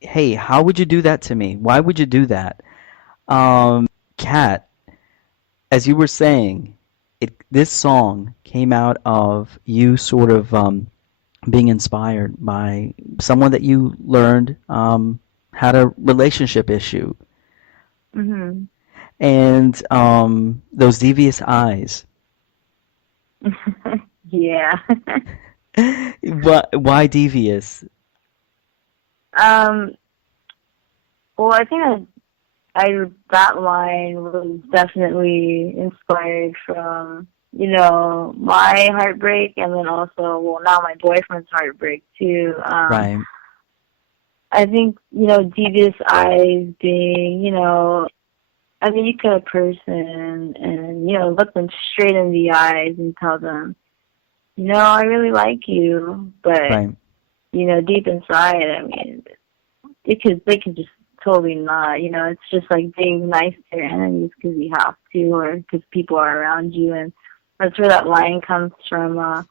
hey, how would you do that to me? Why would you do that? Kat, as you were saying, this song came out of you sort of being inspired by someone that you learned had a relationship issue, Mhm. and those devious eyes. Yeah. Why devious? um. Well, I think that line was definitely inspired from my heartbreak, and then also, well, now my boyfriend's heartbreak too. Right. I think devious eyes being I mean, you could a person and look them straight in the eyes and tell them, I really like you, but Right. deep inside, I mean, they could just totally not. It's just like being nice to your enemies because you have to, or because people are around you, and that's where that line comes from. I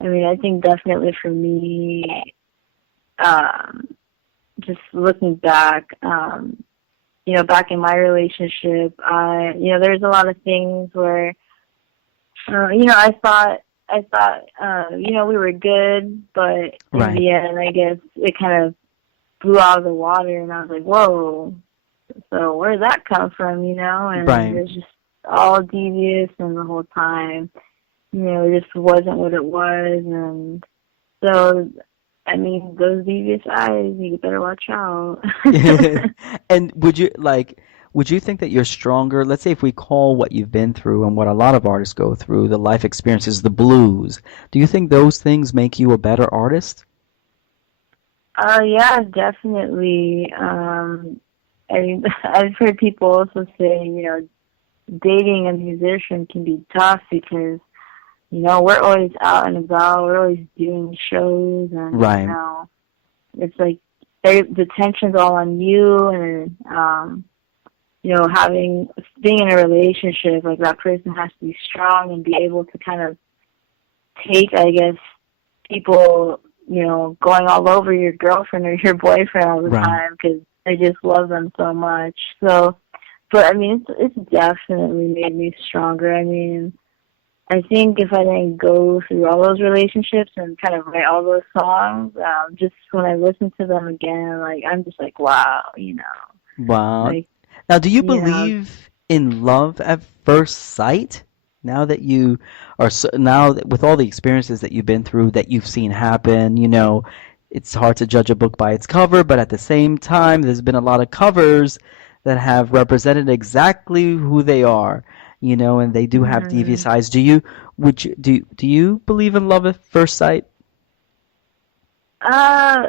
mean, I think definitely for me, um, just looking back, back in my relationship, there's a lot of things where, I thought, we were good, but in Right. the end, I guess it kind of blew out of the water, and I was like, whoa, so where did that come from, And Right. it was just all devious, and the whole time, it just wasn't what it was, and so, I mean, those devious eyes, you better watch out. And would you think that you're stronger? Let's say if we call what you've been through and what a lot of artists go through, the life experiences, the blues, do you think those things make you a better artist? Yeah, definitely. I mean, I've heard people also say, dating a musician can be tough because, we're always out and about, we're always doing shows, and, Right. it's like the tension's all on you, and, being in a relationship, like that person has to be strong and be able to kind of take, I guess, people, going all over your girlfriend or your boyfriend all the Right. time because they just love them so much. So, but I mean, it's definitely made me stronger. I mean, I think if I didn't go through all those relationships and kind of write all those songs, just when I listen to them again, like I'm just like, wow, Wow. like Now, do you you know, believe in love at first sight? Now that you are now that with all the experiences that you've been through, that you've seen happen, it's hard to judge a book by its cover, but at the same time, there's been a lot of covers that have represented exactly who they are, and they do have devious mm, eyes. Do you believe in love at first sight? uh,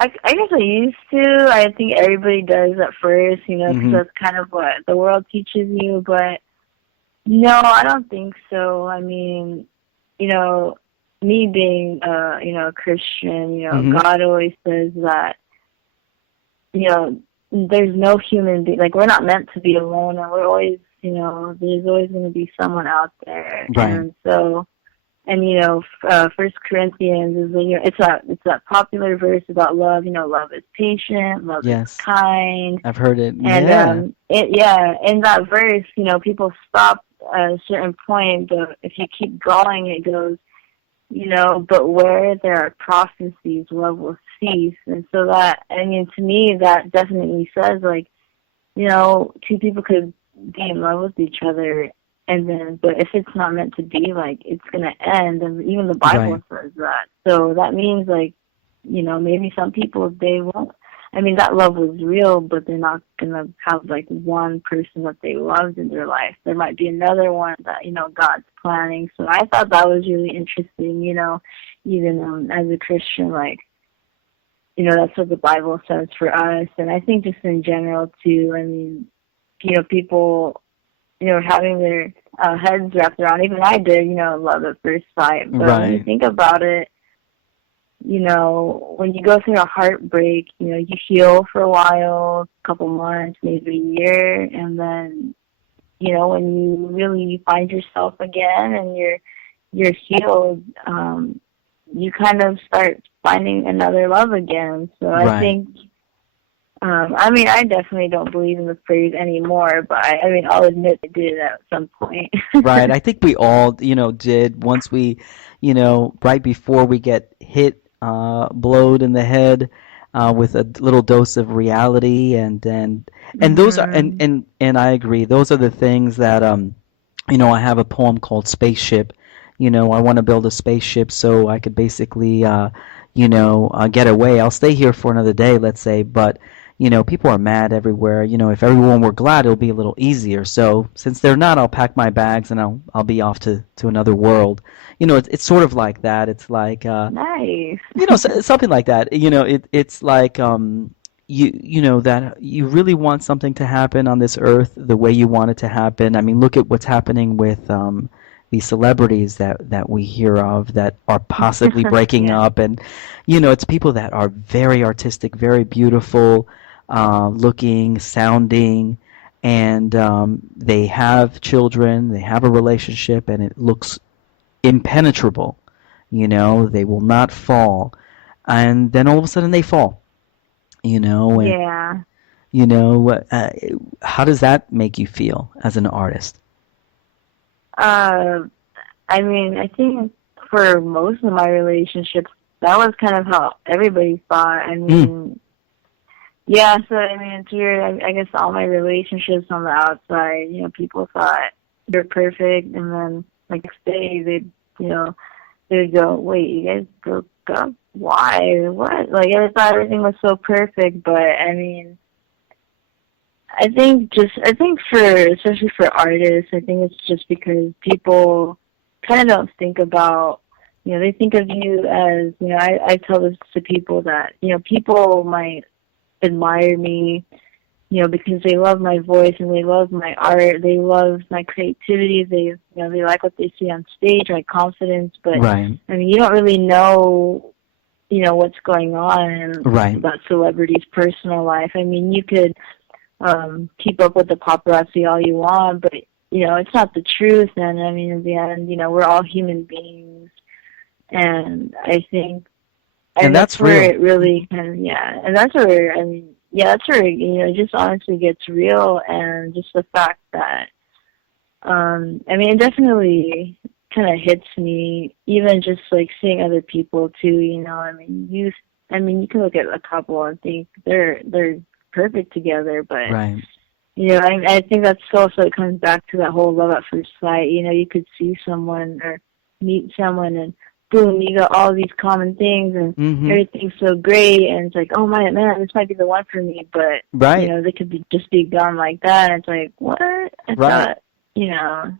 I guess I used to. I think everybody does at first, because Hmm. that's kind of what the world teaches you. But no, I don't think so. I mean, you know, me being, a Christian, Hmm. God always says that, you know, there's no human being, like, we're not meant to be alone, and we're always, there's always going to be someone out there. Right. And so, and First Corinthians is it's that popular verse about love. Love is patient, love is Yes. kind, I've heard it. and Yeah. in that verse, people stop at a certain point, but if you keep going, it goes, but where there are prophecies, love will cease. And so that, I mean, to me, that definitely says, like, two people could be in love with each other, and then, but if it's not meant to be, like, it's gonna end. And even the Bible Right. says that. So that means, like, maybe some people, they won't. I mean, that love was real, but they're not gonna have like one person that they loved in their life. There might be another one that God's planning. So I thought that was really interesting. Even as a Christian, like, that's what the Bible says for us. And I think just in general too, I mean, people, having their heads wrapped around, even I did, love at first sight. But when you Right. think about it, when you go through a heartbreak, you heal for a while, a couple months, maybe a year, and then, when you really find yourself again and you're healed, you kind of start finding another love again. So I Right. think, I mean, I definitely don't believe in the phrase anymore, but I mean, I'll admit I did at some point. Right. I think we all, did once we, right before we get hit, blowed in the head, with a little dose of reality, and those are, Mhm. and I agree. Those are the things that, I have a poem called Spaceship. I want to build a spaceship so I could basically, get away. I'll stay here for another day, let's say, but people are mad everywhere. If everyone were glad, it'll be a little easier. So since they're not, I'll pack my bags and I'll be off to another world. It's sort of like that. It's like Nice. something like that. It's like that you really want something to happen on this earth the way you want it to happen. I mean, look at what's happening with these celebrities that we hear of that are possibly breaking Yeah. up, and it's people that are very artistic, very beautiful, looking, sounding, and they have children, they have a relationship, and it looks impenetrable. They will not fall, and then all of a sudden they fall. And Yeah. you know, uh, how does that make you feel as an artist? Uh, I mean, I think for most of my relationships, that was kind of how everybody thought. I Mm, mean, yeah, so I mean, it's weird. I guess all my relationships on the outside, people thought they're perfect, and then like next day they'd go, "Wait, you guys broke up? Why? What?" Like I thought everything was so perfect, but I mean, I think for especially for artists, I think it's just because people kind of don't think about, they think of you as, I tell this to people that, people might admire me, because they love my voice and they love my art, they love my creativity, they like what they see on stage, my confidence, but right, I mean, you don't really know, what's going on right. about celebrities' personal life. I mean, you could keep up with the paparazzi all you want, but it's not the truth. And I mean, in the end, we're all human beings, and And that's that's where real. it really kind of and that's where I mean, yeah, that's where it just honestly gets real, and just the fact that I mean, it definitely kind of hits me, even just like seeing other people too. I mean, you can look at a couple and think they're perfect together, but Right. I think that's also it comes back to that whole love at first sight. You could see someone or meet someone, and boom, you got all these common things, and Mm-hmm. everything's so great, and it's like, oh my man, this might be the one for me. But Right. they could just be gone like that. And it's like, what? I Right. thought,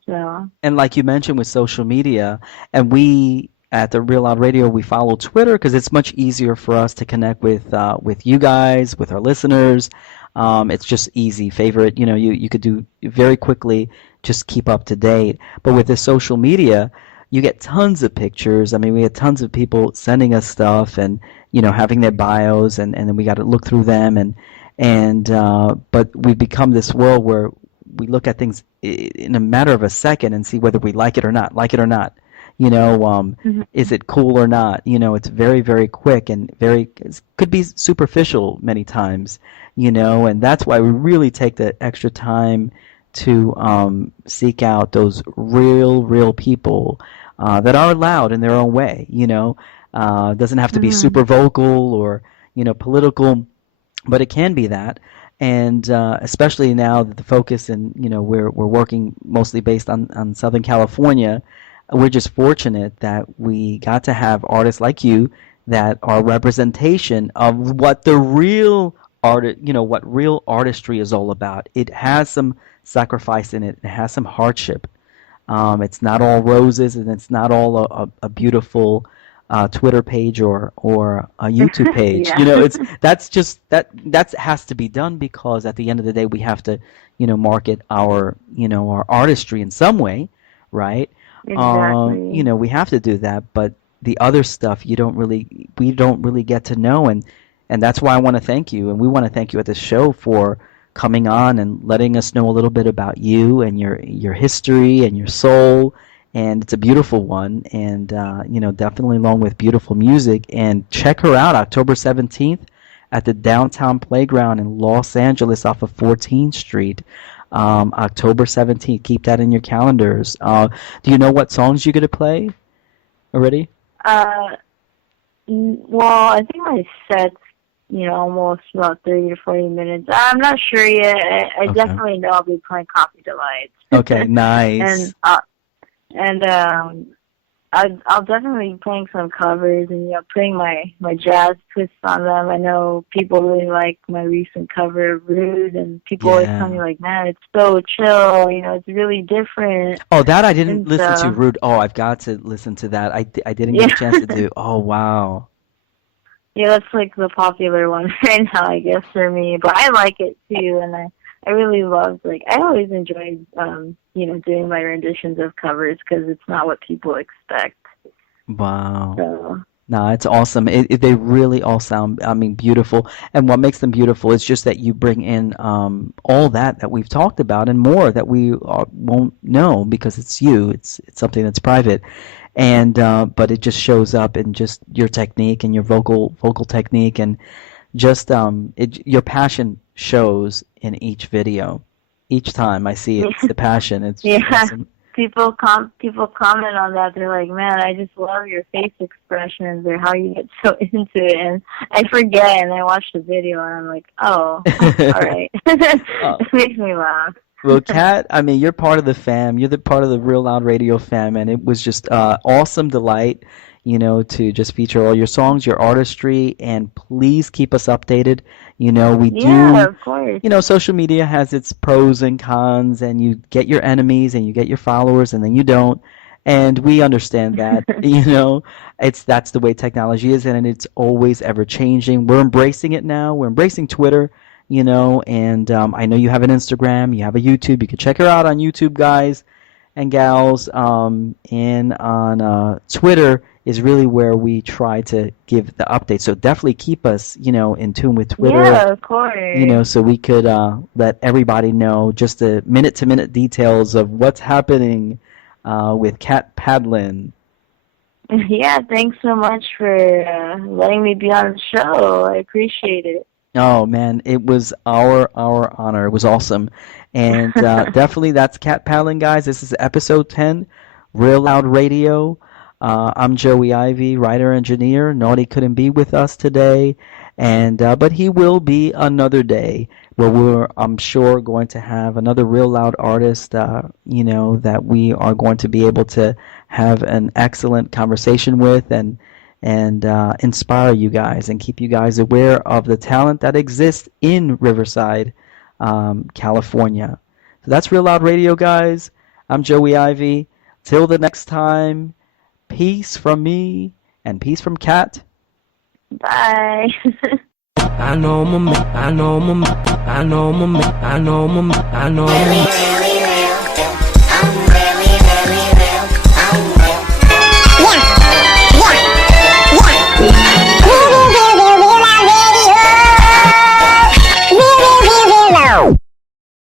so And like you mentioned with social media, and we at the Real Loud Radio, we follow Twitter because it's much easier for us to connect with you guys, with our listeners. It's just easy. Favorite, you could do very quickly, just keep up to date. But with this social media, you get tons of pictures. I mean, we had tons of people sending us stuff and having their bios, and then we got to look through them, but we've become this world where we look at things in a matter of a second and see whether we like it or not, like it or not. You know, um, hmm is it cool or not? It's very, very quick and it could be superficial many times. And that's why we really take the extra time to seek out those real people that are loud in their own way. Doesn't have to be hmm super vocal or political, but it can be that. And especially now that the focus and we're working mostly based on Southern California, we're just fortunate that we got to have artists like you that are representation of what the real what real artistry is all about. It has some sacrifice in it. It has some hardship. It's not all roses, and it's not all a beautiful Twitter page or a YouTube page. yeah, It's that has to be done because at the end of the day we have to market our artistry in some way, right? exactly. We have to do that, but the other stuff we don't really get to know, and that's why I want to thank you, and we want to thank you at this show for coming on and letting us know a little bit about you and your history and your soul. And it's a beautiful one, and definitely along with beautiful music. And check her out, October 17th at the Downtown Playground in Los Angeles off of 14th Street, October 17th. Keep that in your calendars. Do you know what songs you're going to play already? Uh, well, I think my set's, almost about 30 to 40 minutes. I'm not sure yet. I Okay. definitely know I'll be playing Coffee Delights. Okay, and nice. and I'll definitely be playing some covers and putting my jazz twist on them. I know people really like my recent cover of Rude, and people always tell me Yeah. like, man, it's so chill. It's really different. Oh, that I didn't And listen to. so Rude. Oh, I've got to listen to that. I didn't get yeah, a chance to do. Oh, wow. yeah, that's like the popular one right now, I guess for me. But I like it too, and I really love I always enjoy doing my renditions of covers because it's not what people expect. Wow. So No, it's awesome. They really all sound, I mean, beautiful. And what makes them beautiful is just that you bring in all that we've talked about and more that we won't know because it's you. It's something that's private. And but it just shows up in just your technique and your vocal technique and just your passion shows in each video. Each time I see it, it's the passion. It's just yeah, awesome. people comment on that. They're like, man, I just love your face expressions or how you get so into it. And I forget, and I watch the video, and I'm like, oh, all right. Uh, It makes me laugh. Well, Kat, I mean, you're part of the fam. You're the part of the Real Loud Radio fam, and it was just awesome delight, to just feature all your songs, your artistry, and please keep us updated. We Yeah, do, of course. social media has its pros and cons, and you get your enemies and you get your followers, and then you don't. And we understand that, that's the way technology is, and it's always ever changing. We're embracing it now. We're embracing Twitter. And I know you have an Instagram, you have a YouTube. You can check her out on YouTube, guys and gals. And on Twitter is really where we try to give the updates. So definitely keep us, in tune with Twitter, Yeah, of course. so we could let everybody know just the minute-to-minute details of what's happening with Kat Padlan. Yeah, thanks so much for letting me be on the show. I appreciate it. Oh man, it was our honor. It was awesome, and definitely that's Cat Paddling, guys. This is episode 10, Real Loud Radio. I'm Joey Ivy, writer engineer. Naughty couldn't be with us today, and but he will be another day where I'm sure, going to have another Real Loud artist. That we are going to be able to have an excellent conversation with and inspire you guys and keep you guys aware of the talent that exists in Riverside, California. So that's Real Loud Radio, guys. I'm Joey Ivy. Till the next time, peace from me and peace from Kat. Bye. I know I'm a man, I know I'm a man, I know I'm a man, I know I'm a man, I know I'm a man.